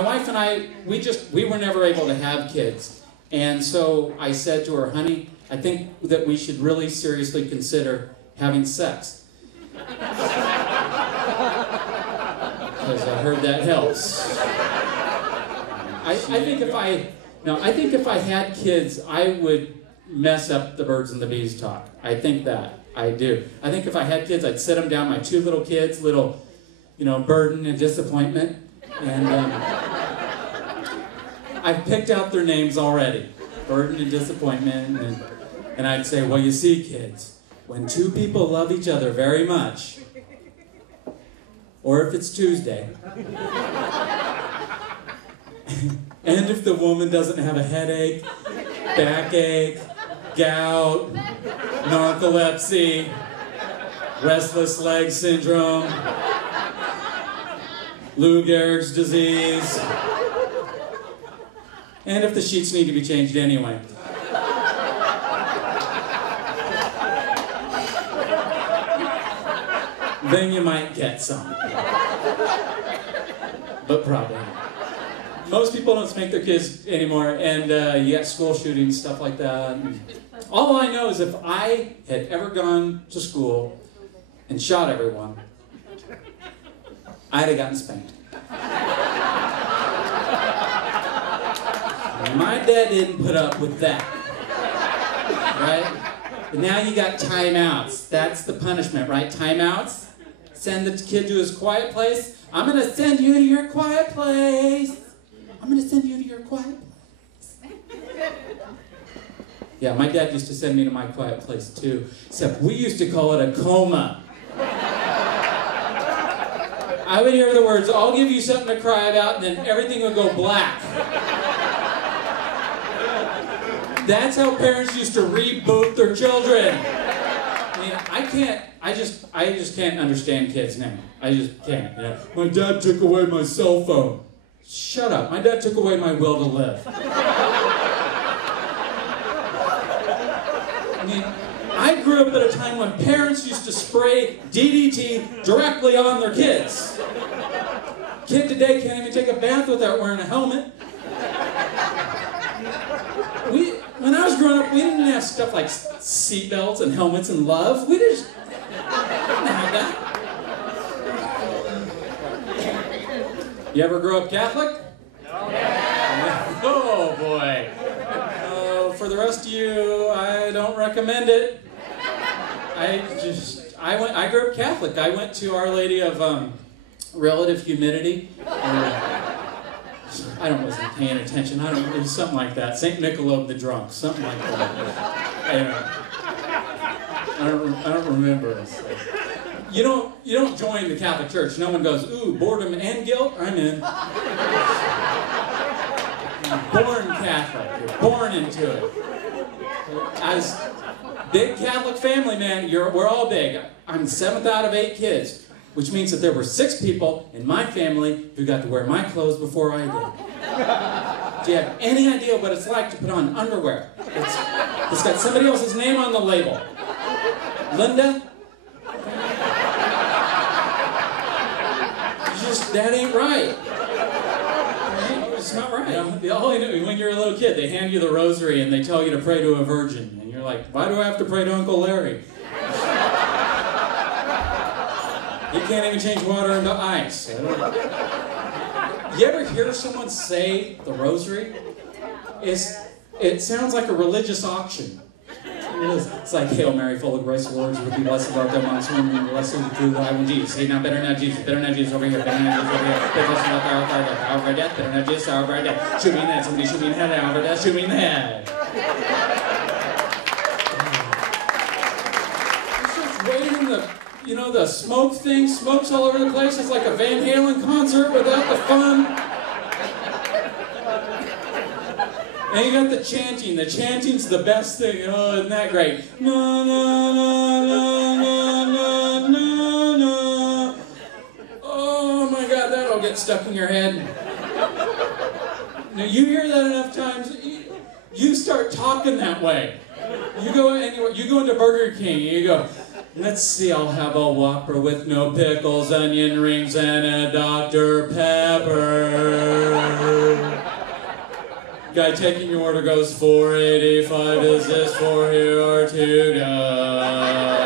my wife and I, we were never able to have kids. And so I said to her, honey, I think that we should really seriously consider having sex. Because I heard that helps. I think if I had kids, I would mess up the birds and the bees talk. I think that. I do. I think if I had kids, I'd sit them down, my two little kids, little, burden and disappointment. And I've picked out their names already. Burden and disappointment. And I'd say, well, you see, kids, when two people love each other very much, or if it's Tuesday, and if the woman doesn't have a headache, backache, gout, narcolepsy, restless leg syndrome, Lou Gehrig's disease, and if the sheets need to be changed anyway. Then you might get some. But probably not. Most people don't spank their kids anymore, and you got school shootings, stuff like that. All I know is if I had ever gone to school and shot everyone, I'd have gotten spanked. My dad didn't put up with that, right? But now you got timeouts. That's the punishment, right? Timeouts. Send the kid to his quiet place. I'm going to send you to your quiet place. I'm going to send you to your quiet place. Yeah, my dad used to send me to my quiet place too, except we used to call it a coma. I would hear the words, I'll give you something to cry about, and then everything would go black. That's how parents used to reboot their children. I mean, I just can't understand kids now. I just can't. My dad took away my cell phone. Shut up. My dad took away my will to live. I mean, I grew up at a time when parents used to spray DDT directly on their kids. Kid today can't even take a bath without wearing a helmet. When I was growing up, we didn't have stuff like seatbelts and helmets and love. We just didn't have that. You ever grow up Catholic? No. Oh boy. For the rest of you, I don't recommend it. I grew up Catholic. I went to Our Lady of Relative Humidity. I wasn't paying attention. It was something like that. St. Michelob the Drunk, something like that. I don't remember. You don't join the Catholic Church. No one goes, ooh, boredom and guilt? I'm in. You're born Catholic. You're born into it. As big Catholic family, man, we're all big. I'm the 7th out of 8 kids, which means that there were 6 people in my family who got to wear my clothes before I did. Do you have any idea what it's like to put on underwear? It's got somebody else's name on the label. Linda? That ain't right. It's not right. When you're a little kid, they hand you the rosary and they tell you to pray to a virgin. And you're like, why do I have to pray to Uncle Larry? You can't even change water into ice. You ever hear someone say the rosary? It sounds like a religious auction. It's like, Hail Mary, full of grace, the Lord is with you, blessed art thou amongst women, and blessed is the fruit of thy womb, Jesus. Say now, better now, Jesus, over here, better now, Jesus, over here. Better not the hour of our death, better now, Jesus, hour of our death. Shoot me in the head, somebody shoot me in the head, hour of our death, shoot me in the head. The smoke thing, smokes all over the place. It's like a Van Halen concert without the fun. And you got the chanting. The chanting's the best thing. Oh, isn't that great? Na, na, na, na, na, na, na. Oh my God, that'll get stuck in your head. Now you hear that enough times, you start talking that way. You go anywhere. You go into Burger King and you go, let's see, I'll have a Whopper with no pickles, onion rings, and a Dr. Pepper. Guy taking your order goes, 485, is this for here or to go?